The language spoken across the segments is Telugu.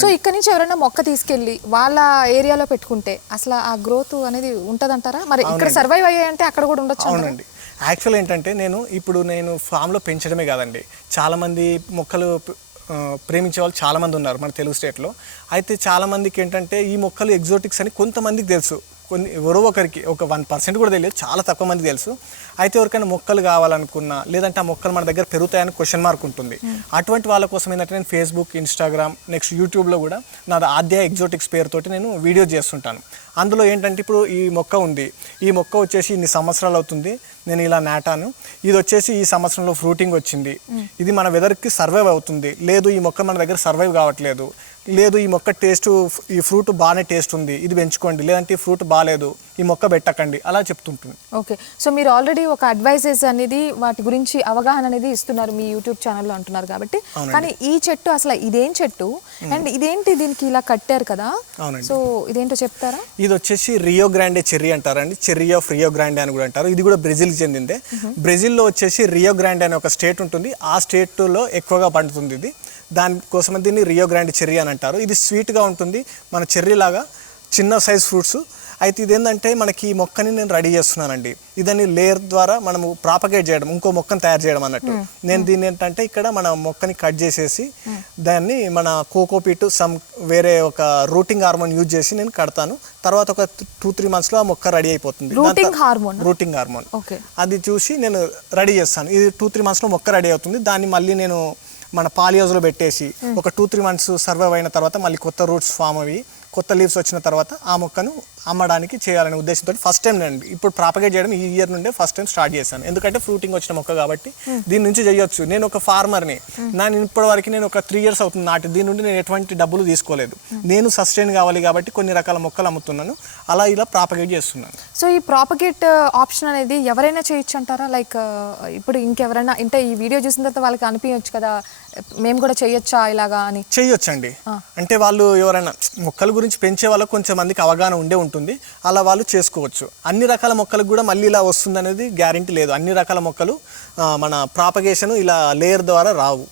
సో ఇక్కడ నుంచి ఎవరైనా మొక్క తీసుకెళ్ళి వాళ్ళ ఏరియాలో పెట్టుకుంటే అసలు ఆ గ్రోత్ అనేది ఉంటదంటారా? మరి ఇక్కడ సర్వైవ్ అయ్యాయంటే అక్కడ కూడా ఉండొచ్చు? అవునండి. యాక్చువల్ ఏంటంటే నేను ఇప్పుడు నేను ఫామ్లో పెంచడమే కాదండి. చాలామంది మొక్కలు ప్రేమించే వాళ్ళు చాలామంది ఉన్నారు మన తెలుగు స్టేట్లో అయితే చాలామందికి ఏంటంటే ఈ మొక్కలు ఎగ్జోటిక్స్ అని కొంతమందికి తెలుసు. కొన్ని ఎవరో ఒకరికి ఒక వన్ పర్సెంట్ కూడా తెలియదు చాలా తక్కువ మందికి తెలుసు. అయితే ఎవరికైనా మొక్కలు కావాలనుకున్నా లేదంటే ఆ మొక్కలు మన దగ్గర పెరుగుతాయని క్వశ్చన్ మార్క్ ఉంటుంది. అటువంటి వాళ్ళ కోసం ఏంటంటే నేను ఫేస్బుక్ ఇన్స్టాగ్రామ్ నెక్స్ట్ యూట్యూబ్లో కూడా నాది ఆద్య ఎగ్జోటిక్స్ పేరుతోటి నేను వీడియో చేస్తుంటాను. అందులో ఏంటంటే ఇప్పుడు ఈ మొక్క ఉంది. ఈ మొక్క వచ్చేసి ఇన్ని సంవత్సరాలు అవుతుంది. నేను ఇలా నాటాను. ఇది వచ్చేసి ఈ సంవత్సరంలో ఫ్రూటింగ్ వచ్చింది. ఇది మన వెదర్కి సర్వైవ్ అవుతుంది. లేదు ఈ మొక్క మన దగ్గర సర్వైవ్ కావట్లేదు. లేదు ఈ మొక్క టేస్ట్ ఈ ఫ్రూట్ బాగానే టేస్ట్ ఉంది ఇది పెంచుకోండి లేదంటే ఈ ఫ్రూట్ బాగాలేదు ఈ మొక్క పెట్టకండి అలా చెప్తుంటుంది. ఓకే. సో మీరు ఆల్రెడీ ఒక అడ్వైజెస్ అనేది వాటి గురించి అవగాహన అనేది ఇస్తున్నారు మీ యూట్యూబ్ ఛానల్లో అంటున్నారు కాబట్టి. కానీ ఈ చెట్టు అసలు ఇదేం చెట్టు? అండ్ ఇదేంటి దీనికి ఇలా కట్టారు కదా. సో ఇదేంటో చెప్తారా? ఇది వచ్చేసి రియో గ్రాండే చెర్రీ అంటారండి చెర్రీ ఆఫ్ రియో గ్రాండే అని కూడా అంటారు. ఇది కూడా బ్రెజిల్కి చెందిందే. బ్రెజిల్లో వచ్చేసి రియో గ్రాండే అనే ఒక స్టేట్ ఉంటుంది. ఆ స్టేట్లో ఎక్కువగా పండుతుంది ఇది. దానికోసం దీన్ని రియో గ్రాండే చెర్రీ అని అంటారు. ఇది స్వీట్గా ఉంటుంది. మన చెర్రీ లాగా చిన్న సైజ్ ఫ్రూట్స్ అయితే ఇదేంటంటే మనకి ఈ మొక్కని నేను రెడీ చేస్తున్నానండి. ఇదని లేయర్ ద్వారా మనము ప్రాపగేట్ చేయడం ఇంకో మొక్కను తయారు చేయడం అన్నట్టు. నేను దీన్ని ఏంటంటే ఇక్కడ మన మొక్కని కట్ చేసేసి దాన్ని మన కోకోపీట్ సమ్ వేరే ఒక రూటింగ్ హార్మోన్ యూజ్ చేసి నేను కడతాను. తర్వాత ఒక టూ త్రీ మంత్స్లో ఆ మొక్క రెడీ అయిపోతుంది. hormone? రూటింగ్ హార్మోన్ అది చూసి నేను రెడీ చేస్తాను. ఇది టూ త్రీ మంత్స్లో మొక్క రెడీ అవుతుంది. దాన్ని మళ్ళీ నేను మన పాలియోజ్లో పెట్టేసి ఒక టూ త్రీ మంత్స్ సర్వైవ్ అయిన తర్వాత మళ్ళీ కొత్త రూట్స్ ఫామ్ అవి కొత్త లీవ్స్ వచ్చిన తర్వాత ఆ మొక్కను అమ్మడానికి చేయాలనే ఉద్దేశంతో ఫస్ట్ టైం నేను ఇప్పుడు ప్రాపగేట్ చేయడం ఈ ఇయర్ నుండే ఫస్ట్ టైం స్టార్ట్ చేశాను. ఎందుకంటే ఫ్రూటింగ్ వచ్చిన మొక్క కాబట్టి దీని నుంచి చేయొచ్చు. నేను ఒక ఫార్మర్ని నేను ఇప్పటి వరకు నేను ఒక త్రీ ఇయర్స్ అవుతుంది నాటి దీని నుండి నేను ఎటువంటి డబ్బులు తీసుకోలేదు. నేను సస్టైన్ కావాలి కాబట్టి కొన్ని రకాల మొక్కలు అమ్ముతున్నాను. అలా ఇలా ప్రాపగేట్ చేస్తున్నాను. సో ఈ ప్రాపగేట్ ఆప్షన్ అనేది ఎవరైనా చేయొచ్చు అంటారా? లైక్ ఇప్పుడు ఇంకెవరైనా అంటే ఈ వీడియో చూసిన తర్వాత వాళ్ళకి అనిపించచ్చు కదా మేము కూడా చేయొచ్చా ఇలాగా అని? చేయొచ్చండి. అంటే వాళ్ళు ఎవరైనా మొక్కల గురించి పెంచే వాళ్ళకి కొంచెం మందికి అవగాహన ఉండే ఉంటుంది అలా వాళ్ళు చేసుకోవచ్చు. అన్ని రకాల మొక్కలకు కూడా మళ్ళీ ఇలా వస్తుంది అనేది గ్యారంటీ లేదు. అన్ని రకాల మొక్కలు మన ప్రాపగేషన్ ఇలా లేయర్ ద్వారా రావు.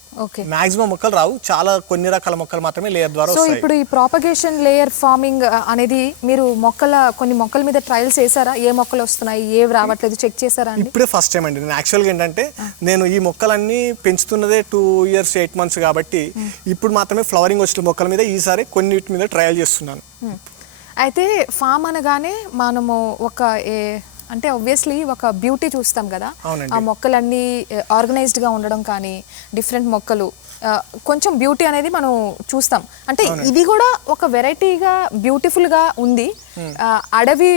మాక్సిమం మొక్కలు రావు. చాలా కొన్ని రకాల మొక్కలు మాత్రమే లేయర్ ద్వారా సో ఇప్పుడు ఈ ప్రాపగేషన్ లేయర్ ఫార్మింగ్ అనేది మీరు మొక్కల కొన్ని మొక్కల మీద ట్రయల్స్ చేశారా? ఏ మొక్కలు వస్తున్నాయి? ఏవి రావట్లేదు? చెక్ చేశారా ఇప్పుడే ఫస్ట్ టైం అండి. నేను యాక్చువల్గా ఏంటంటే నేను ఈ మొక్కలన్నీ పెంచుతున్నదే టూ ఇయర్స్ ఎయిట్ మంత్స్ కాబట్టి ఇప్పుడు మాత్రమే ఫ్లవరింగ్ వచ్చిన మొక్కల మీద ఈసారి కొన్నిటి మీద ట్రయల్ చేస్తున్నాను. అయితే ఫామ్ అనగానే మనము ఒక ఏ అంటే ఆబ్వియస్లీ ఒక బ్యూటీ చూస్తాం కదా. ఆ మొక్కలన్నీ ఆర్గనైజ్డ్గా ఉండడం కానీ డిఫరెంట్ మొక్కలు కొంచెం బ్యూటీ అనేది మనం చూస్తాం. అంటే ఇది కూడా ఒక వెరైటీగా బ్యూటిఫుల్గా ఉంది. అడవి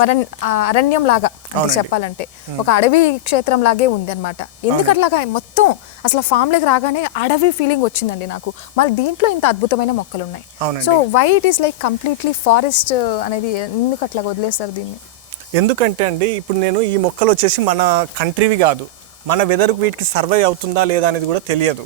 వరణ్ అరణ్యం లాగా అంటే చెప్పాలంటే. ఒక అడవి క్షేత్రం లాగే ఉంది అనమాట ఎందుకట్లాగా మొత్తం అసలు ఫామ్లోకి రాగానే అడవి ఫీలింగ్ వచ్చిందండి నాకు. మళ్ళీ దీంట్లో ఇంత అద్భుతమైన మొక్కలు ఉన్నాయి. So why it is like completely forest అనేది ఎందుకు అట్లా వదిలేస్తారు దీన్ని? ఎందుకంటే అండి ఇప్పుడు నేను ఈ మొక్కలు వచ్చేసి మన కంట్రీవి కాదు. మన వెదర్కి వీటికి సర్వే అవుతుందా లేదా అనేది కూడా తెలియదు.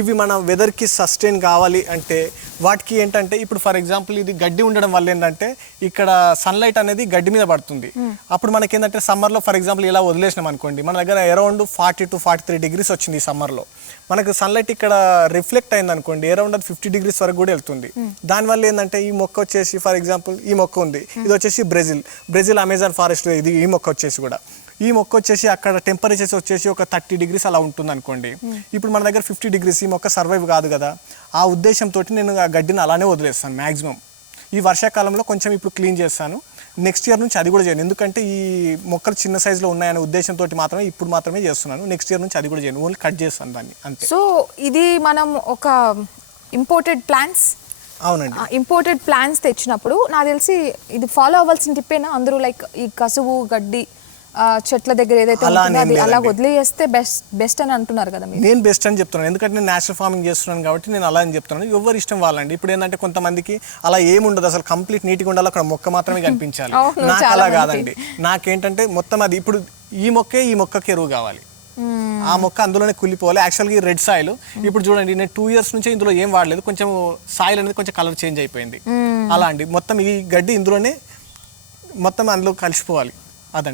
ఇవి మన వెదర్కి సస్టైన్ కావాలి అంటే వాటికి ఏంటంటే ఇప్పుడు ఫర్ ఎగ్జాంపుల్ ఇది గడ్డి ఉండడం వల్ల ఏంటంటే ఇక్కడ సన్లైట్ అనేది గడ్డి మీద పడుతుంది. అప్పుడు మనకి ఏంటంటే సమ్మర్లో ఫర్ ఎగ్జాంపుల్ ఇలా వదిలేసినాం అనుకోండి మన దగ్గర around forty to forty three degrees వచ్చింది ఈ సమ్మర్లో. మనకు సన్లైట్ ఇక్కడ రిఫ్లెక్ట్ అయింది అనుకోండి అరౌండ్ అది ఫిఫ్టీ డిగ్రీస్ వరకు కూడా వెళ్తుంది. దానివల్ల ఏంటంటే ఈ మొక్క వచ్చేసి ఫర్ ఎగ్జాంపుల్ ఈ మొక్క ఉంది ఇది వచ్చేసి బ్రెజిల్. బ్రెజిల్ అమెజాన్ ఫారెస్ట్ ఇది ఈ మొక్క వచ్చేసి కూడా. ఈ మొక్క వచ్చేసి అక్కడ టెంపరేచర్స్ వచ్చేసి ఒక థర్టీ డిగ్రీస్ అలా ఉంటుంది అనుకోండి ఇప్పుడు మన దగ్గర ఫిఫ్టీ డిగ్రీస్ ఈ మొక్క సర్వైవ్ కాదు కదా. ఆ ఉద్దేశంతో నేను ఆ గడ్డిని అలానే వదిలేస్తాను మ్యాక్సిమం ఈ వర్షాకాలంలో కొంచెం ఇప్పుడు క్లీన్ చేస్తాను. నెక్స్ట్ ఇయర్ నుంచి అది కూడా చేయను. ఎందుకంటే ఈ మొక్కలు చిన్న సైజులో ఉన్నాయనే ఉద్దేశంతో మాత్రమే ఇప్పుడు మాత్రమే చేస్తున్నాను. నెక్స్ట్ ఇయర్ నుంచి అది కూడా చేయను. ఓన్లీ కట్ చేస్తాను దాన్ని అంతే. సో ఇది మనం ఒక ఇంపోర్టెడ్ ప్లాంట్స్ అవునండి. ఇంపోర్టెడ్ ప్లాంట్స్ తెచ్చినప్పుడు నాకు తెలిసి ఇది ఫాలో అవ్వాల్సిన టిప్పేనా అందరూ లైక్ ఈ కసువు గడ్డి చెట్ల దగ్గర ఏదైతే అలా అది. వదిలేస్తే బెస్ట్ బెస్ట్ అని అంటున్నారు కదా మీరు? నేను బెస్ట్ అని చెప్తున్నాను. ఎందుకంటే నేను నేచురల్ ఫార్మింగ్ చేస్తున్నాను కాబట్టి నేను అలా అని చెప్తున్నాను. ఎవరు ఇష్టం వాళ్ళండి. ఇప్పుడు ఏంటంటే కొంతమందికి అలా ఏముండదు. అసలు కంప్లీట్ నీట్గా ఉండాలి. అక్కడ మొక్క మాత్రమే కనిపించాలి. నాకు అలా. కాదండి. నాకేంటంటే మొత్తం అది ఇప్పుడు ఈ మొక్కే ఈ మొక్కకి ఎరువు కావాలి. ఆ మొక్క అందులోనే కుళ్ళిపోవాలి. యాక్చువల్గా రెడ్ సాయిల్. ఇప్పుడు చూడండి నేను టూ ఇయర్స్ నుంచి ఇందులో ఏం వాడలేదు. కొంచెం సాయిల్ అనేది కొంచెం కలర్ చేంజ్ అయిపోయింది. అలా అండి. మొత్తం ఈ గడ్డి ఇందులోనే మొత్తం అందులో కలిసిపోవాలి. అదండి.